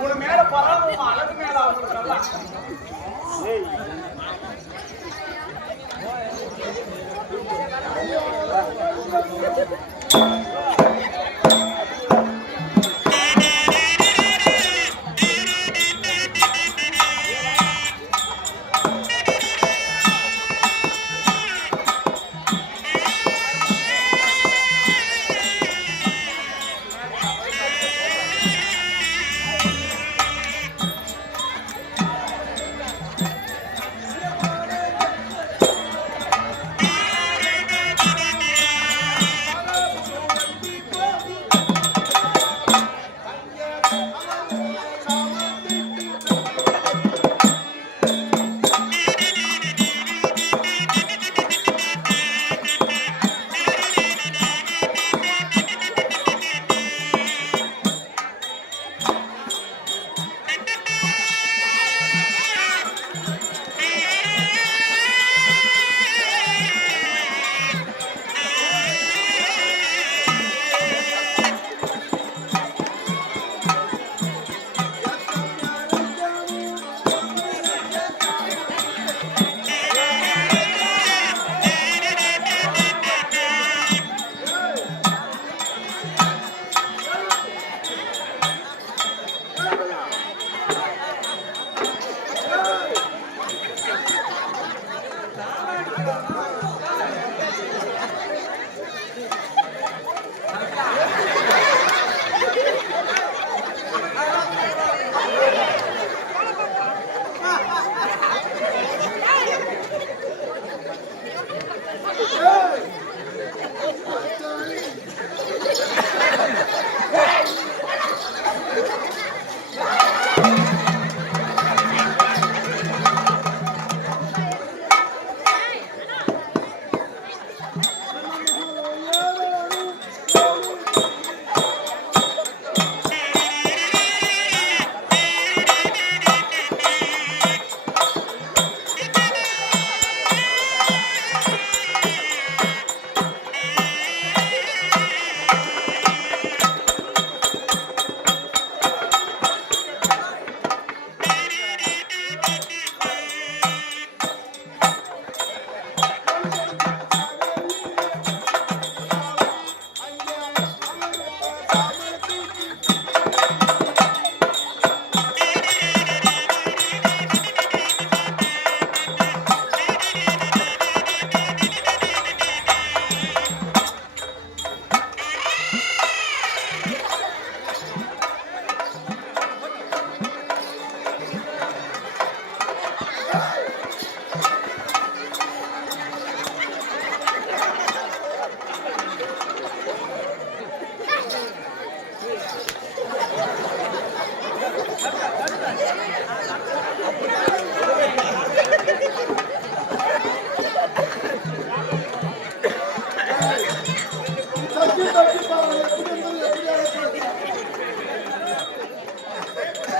உங்க மேல பராமரிப்பு அழகு மேல அவங்களுக்கு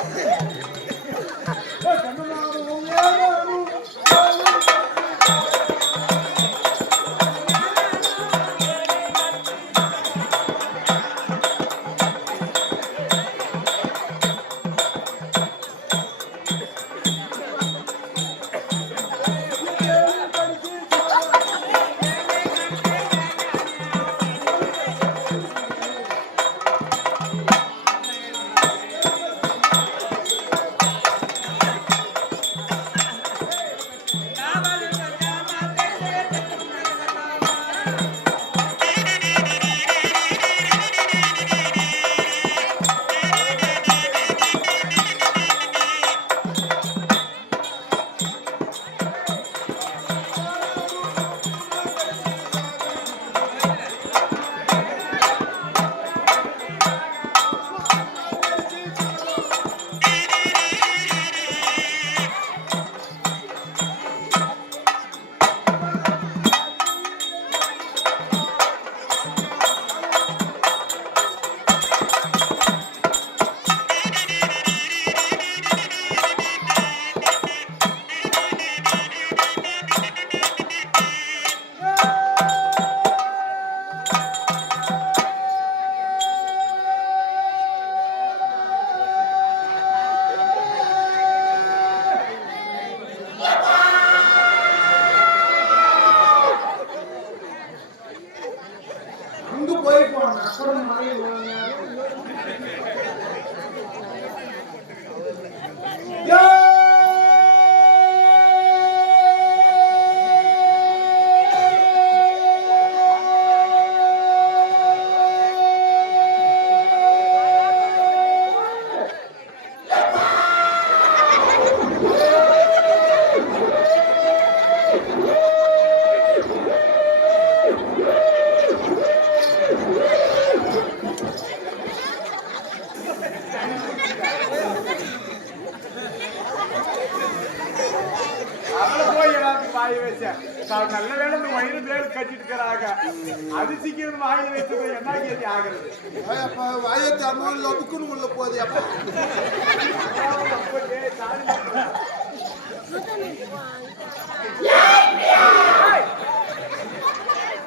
Yeah.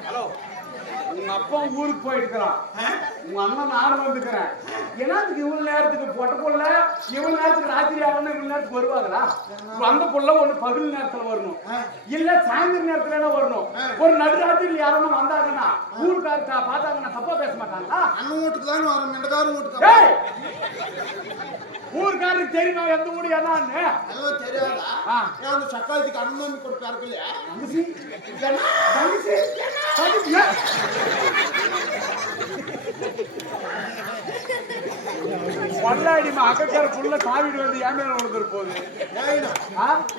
ஹலோ உங்க அப்பா ஊருக்கு போயிருக்கிறான். உங்க அண்ணன் நானும் வந்துக்கிறேன். என்னத்துக்கு இவ்வளவு நேரத்துக்கு பொட்ட புள்ள இவ்வளவு நேரத்துக்கு ராத்திரி ஆகணும் இவ்வளவு நேரத்துக்கு வருவாங்களா? வந்த புள்ள ஒண்ணு பகல் நேரத்துல வரணும். இல்ல சாயந்தர நேரத்துல வரணும். ஒரு நடுராத்திரி யாரும் வந்தாங்கன்னா ஊருக்காரு தா- பார்த்தாங்கன்னா தப்பா பேச மாட்டாங்களா? அண்ணன் வீட்டுக்கு தான் வரும் மிண்டக்காரன் வீட்டுக்கு ஏய்! ஊருக்காரருக்கு தெரியுமா? எந்த ஊரு? என்னன்னு எல்லாம் தெரியாதா? அந்த சக்காலத்துக்கு அண்ணன் கொடுப்பாரு இல்லையா? தங்கச்சி, தங்கச்சி, தங்கச்சி, ஏ! கொள்ளாடிமா அக்கக்கார புள்ள வந்து ஏன் மேல விழுந்துரு போகுது?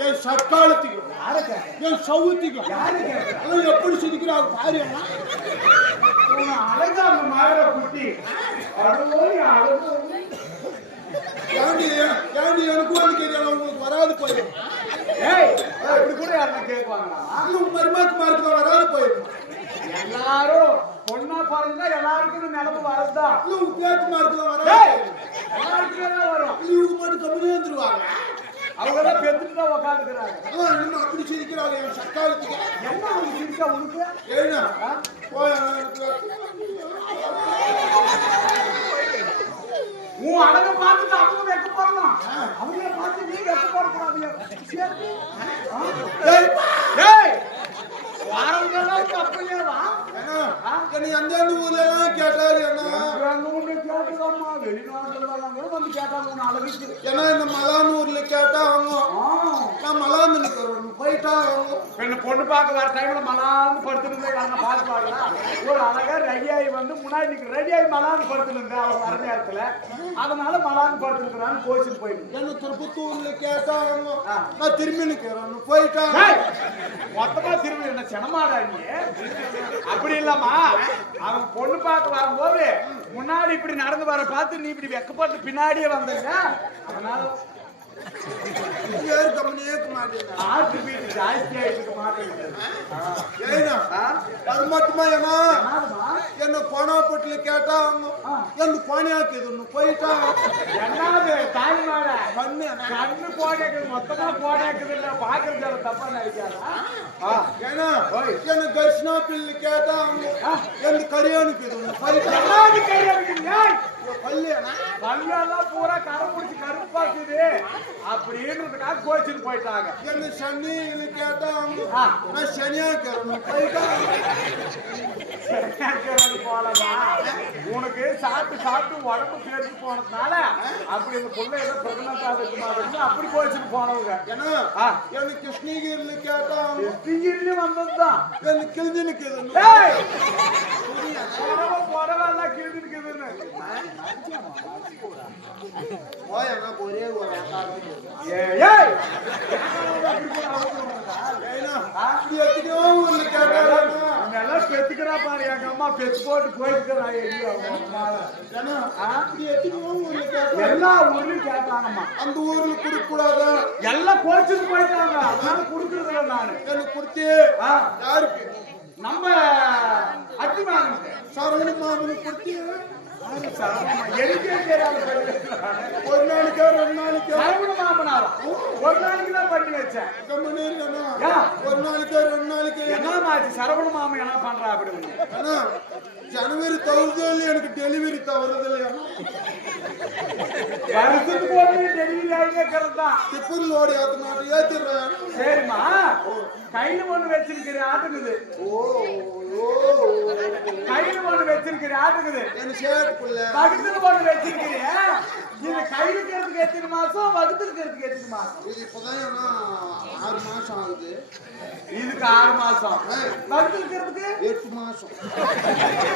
என் சக்காலத்துக்கு. யாரை கேட்க? என் சவுத்துக்கு. யாரை கேட்க? எல்லாம் எப்படி சிரிக்கிறாங்க பாரு அழகா அந்த மகர குட்டி. அழுவோய் ஏண்டி ஏண்டி எனக்கு வந்து கேட்கலாம் உங்களுக்கு வராது போயிடும் இப்படி கூட யாருன்னா கேட்பாங்களா? அண்ணன் மருமாக்கு மார்க்கு வராது போயிடும் எல்லாரும் பொண்ணா பிறந்தா எல்லாருக்கும் நிலவு வரதுதான் உங்க பேச்சு மார்க்கு வராது எல்லாருக்குமே வரும். இவங்க மட்டும் கம்மியாக வந்துருவாங்க அவங்க தான் பெத்துட்டு தான் உட்காந்துக்கிறாங்க அதான் இன்னும் அப்படி சிரிக்கிறாங்க என் சக்காலத்துக்கு என்ன அவங்க சிரிச்சா உனக்கு? ஏன்னா போய் உன் அழக பார்த்துட்டு அவங்க வெக்க போறணும் அவங்கள பார்த்து நீ வெக்க போறக்கூடாது சரி. ஆ? ஏய், ஏய், வாரவங்கெல்லாம் தப்புலையாவா? ஏன்னா, நீ அந்த ஊர்ல எல்லாம் கேட்டாரு என்ன கேட்டுதாம்மா, வெளிநாட்டுல வந்து கேட்டாங்க அழகுக்கு. ஏன்னா இந்த மலானூர்ல கேட்டா அவங்க ஆ. நான் மலாந்து நிக்கிறேன் போயிட்டா அவங்க பெண்ணு பொண்ணு பார்க்க வர டைம்ல மலாந்து படுத்துருந்து அங்க பாத்துப்பாங்களா ஒரு அழகா ரெடியாகி வந்து முன்னாடி நிக்க ரெடியாகி மலாந்து படுத்துருந்தேன் அவர் வர நேரத்துல. அதனால மலாந்து படுத்துருக்கிறான்னு கோச்சிட்டு போயிட்டு என்ன திருப்பத்தூர்ல கேட்டா அவங்க நான் திரும்பி நிக்கிறேன் போயிட்டா ஏய், மொத்தமா திரும்பி என்ன சினமாடா நீ? அப்படி இல்லம்மா. அவன் பொண்ணு பார்க்க வரும்போது முன்னாடி இப்படி நடந்து வர பார்த்து நீ இப்படி வெக்கப்பட்டு பின்னாடியே வந்தீங்க அதனால ஏறு கம்பெனியே மாட்டேங்க ஆட்டு வீட்டு ஜாஸ்தி ஆயிட்டு மாட்டேங்குது. ஏன்னா ஆ? அது மட்டுமா ஏன்னா என்னதும்மா? என்ன கோணாப்பட்டுல கேட்டா அவங்க என்ன கோணியாக்குது ஒண்ணு போயிட்டா? என்னது தாய் மாட பண்ணு கண்ணு கோடைக்குது மொத்தமா கோடைக்குது இல்ல பாக்குறது அது தப்பா நினைக்காதா. ஆ. ஏன்னா என்ன தர்ஷனா பிள்ளை பல்லெல்லாம் பூரா கரை பிடிச்சி கருப்பாக்குது. அப்படின்றதுக்காக கோச்சிட்டு போயிட்டாங்க. என்ன சனியில கேட்டா. நான் கேட்கறது போலமா உனக்கு சாப்பிட்டு சாப்பிட்டு உடம்பு கேட்டு போனதுனால அப்படி இந்த புள்ள ஏதோ பிரகனத்தா இருக்கு மாதிரி அப்படி கோச்சிட்டு போனவங்க. ஏன்னா. என்ன கிருஷ்ணகிரியில கேட்டா திடீர்னு வந்ததுதான். என்ன கிழிஞ்சு நிக்குது. ஏய்! புடவை எல்லாம் ஒரே ஒரு பெத்துக்கிறா பாரு எங்க அம்மா பெத்து போட்டு போயிருக்கிறா எல்லா ஊர்லயும் கேட்டாங்கம்மா அந்த ஊர்ல கொடுக்க கூடாதா எல்லாம் கோச்சிட்டு போயிட்டாங்க அதனால நானு எனக்கு கொடுத்து யாருக்கு நம்ம அத்திமானுக்கு சரவண மாமனுக்கு கொடுத்து. ஒரு நாளைக்கா ரெண்டு நாளைக்கா ஒரு நாளைக்கு தான் பண்ணி வச்சேன்? ஒரு நாளைக்கா ரெண்டு நாளைக்கு என்னமாச்சு சரவண மாமன் என்ன பண்றா அப்படி ஒண்ணு? அண்ணா ஜனவரி தவறுதோ இல்லையா எனக்கு டெலிவரி தவறுது இல்லையா வருஷத்துக்கு ஒண்ணு டெலிவரி ஆகிட்டே இருக்கிறதுதான் டிப்பர் லோடு ஏத்தினாட்டு ஏத்திடுறேன். சரிம்மா. கையில ஒண்ணு வச்சிருக்கிற ஆட்டுக்குது. ஓ கையில ஒண்ணு வச்சிருக்கிற ஆட்டுக்குது. என் சேட்டுக்குள்ள. வகுத்துல ஒண்ணு வச்சிருக்கிறிய? இது கையில இருக்கிறதுக்கு எத்தனை மாசம் வகுத்துல இருக்கிறதுக்கு எத்தனை மாசம்? இது இப்பதான் ஆறு மாசம் ஆகுது. இதுக்கு ஆறு மாசம். வகுத்துல இருக்கிறதுக்கு? எட்டு மாசம். எனக்கு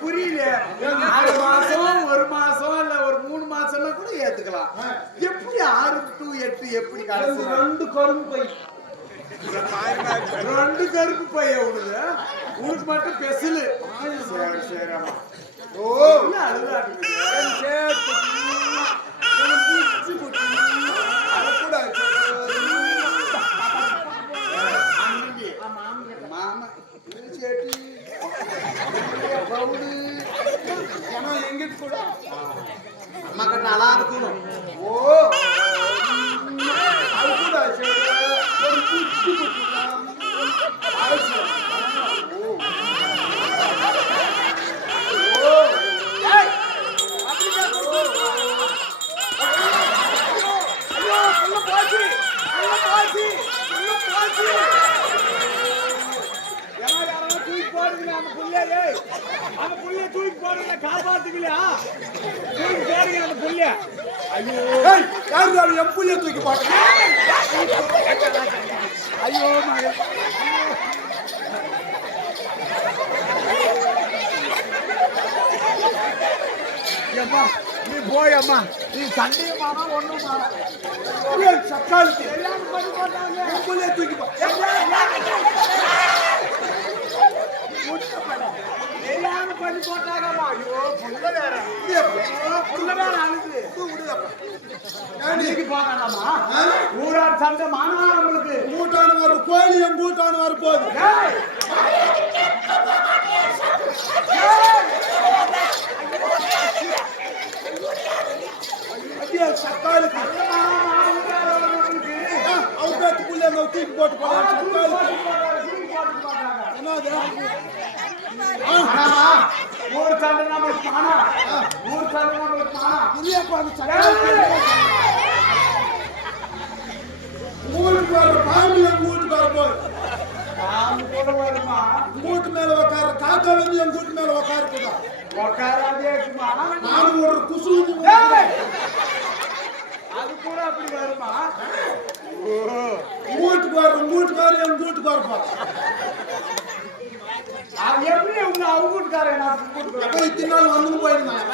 புரியல ஆறு மாசம் ஒரு மாசம் இல்ல ஒரு மூணு மாசம்னா கூட ஏத்துக்கலாம். எப்படி ஆறு டு எட்டு எப்படி கடைசி? ரெண்டு கரும்பு பை. ரெண்டு கருப்பு பைய விடுது உனக்கு மட்டும் பெசிலு. சரி ஓ அழுதாட்டுக்குது? என் சேட்டு என் பூச்சி குட்டி அழக்கூடாது அன்னைக்கு மாமா இது சேட்டி பவுடு ஏன்னா எங்கிட்டு கூட அம்மாக்கு நல்லா இருக்கணும் ஓ அழக்கூடாது சேட்டு ஒரு பூச்சி குட்டி ஆயிடுச்சு ஓ ஓ ஏய் அப்படியே ஐயோ உள்ள போச்சு உள்ள போச்சு உள்ள போச்சு ஏன்னா யாராவது தூக்கி போடுங்க அந்த புள்ளைய டேய். அந்த புள்ளைய தூக்கி போடுங்க காப்பாத்துக்கலையா? தூக்கி போடுங்க அந்த ஐயோ. யாரு என் தூக்கி ஐயோ மகன். ஏம்மா நீ போயம்மா நீ சண்டையும்? மானா ஒண்ணும்? மானா ஏய் பண்ணி போட்டாங்க என் தூக்கி போ. போட்டாங்கம்மா ஐயோ புள்ள வேற புள்ள வேற அழுது இன்னைக்கு போகலாமா ஊரார் சண்டை மானா நம்மளுக்கு மூட்டான வர கோயில் என் மூட்டான வர போகுது சக்காலத்தி அவங்க புள்ளைய அங்க தூக்கி போட்டு போறான் சக்காலத்தி என்னது ஊர் சண்டை நம்மளுக்கு மானா ஊர் சண்டை நம்மளுக்கு மானா இல்லையாப்பா அந்த சக்காலத்தி உங்களுக்கு வர பாம்பு என் வீட்டுக்கு வர போகுது நாம கூட வருமா மூட்டு மேல உக்கார காக்கா வந்து என் வீட்டு மேல உக்காருக்குதா உக்காராதே இருக்குமா நானும் ஒரு குசு அது கூட அப்படி வருமா வீட்டுக்கு வர வீட்டுக்கார என் வீட்டுக்கு வரப்பா. எப்படி உங்க அவங்க வீட்டுக்காரங்க நான் இத்தனை நாள் வந்து போயிருந்தாங்க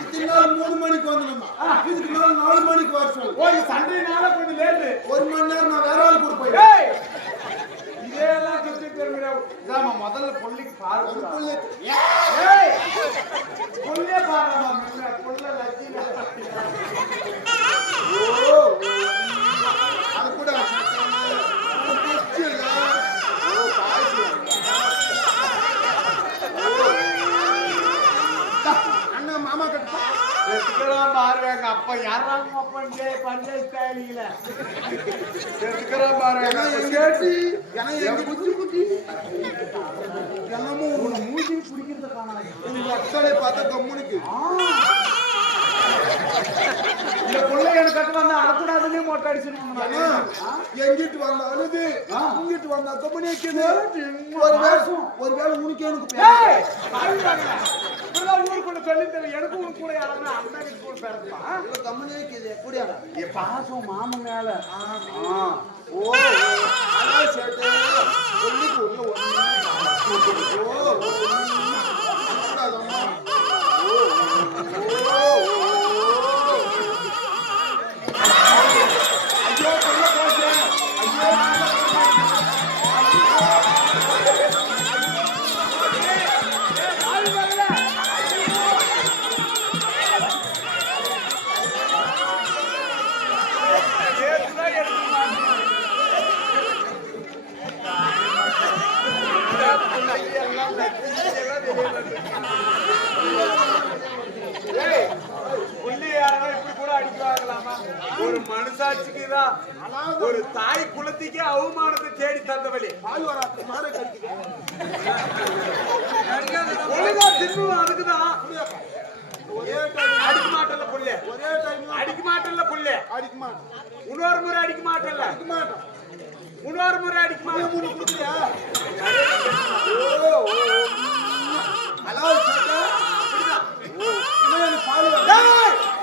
இத்தனை நாள் மூணு மணிக்கு வந்தோம்மா இதுக்கு நாலு மணிக்கு வர சொல்லு. ஓ இது சண்டையினால கொஞ்சம் லேட்டு. ஒரு மணி நேரம் நான் வேற ஆள் கூட ஏய்! இதெல்லாம் திரும்பிட இதாம்மா முதல்ல பொல்லிக்கு பாரு பொல்லே பாருமா பொல்ல லட்சியில ஓ அது கூட சத்தம். அது குச்சி இல்ல. ஓ, பாயசம். ஓ. தா, அண்ணன் மாமா கிட்ட எதுக்குறான் பாரு எங்க அப்பா யாராவது அப்பா இங்கே பஞ்சாயத்து ஸ்டைலில எதுக்குறான் ஏன்னா எங்க புத்தி புத்தி. உன் மூஞ்சி உங்க அத்தனை பார்த்தா கம்முனுக்கு. இந்த பிள்ளை எனக்கு கட்டு வந்தா அடக்கூடாதுன்னு மொட்டை அடிச்சிருக்கணும் ஏன்னா, எங்கிட்டு வந்த அழுது? இங்கிட்டு வந்தா கம்முனு ஒரு வேலை ஒரு வேலை உனக்கு எனக்கு ஊருக்குள்ள சொல்லி தரேன். எனக்கு உனக்கு கூட யாராவது அண்ணா வீட்டு கூட பேசப்பா கம்முனு இருக்குது எப்படியா என் பாசம் மாமன் மேல. ஓ சேட்டு. சொல்லிக்கு உள்ள ஒண்ணு அடிக்க மாட்டோம் இன்னொரு முறை அடிக்க மாட்டேன்ல. இன்னொரு முறை அடிக்க மாட்டோம் மூணு கொடுக்குறியா ஹலோ பால்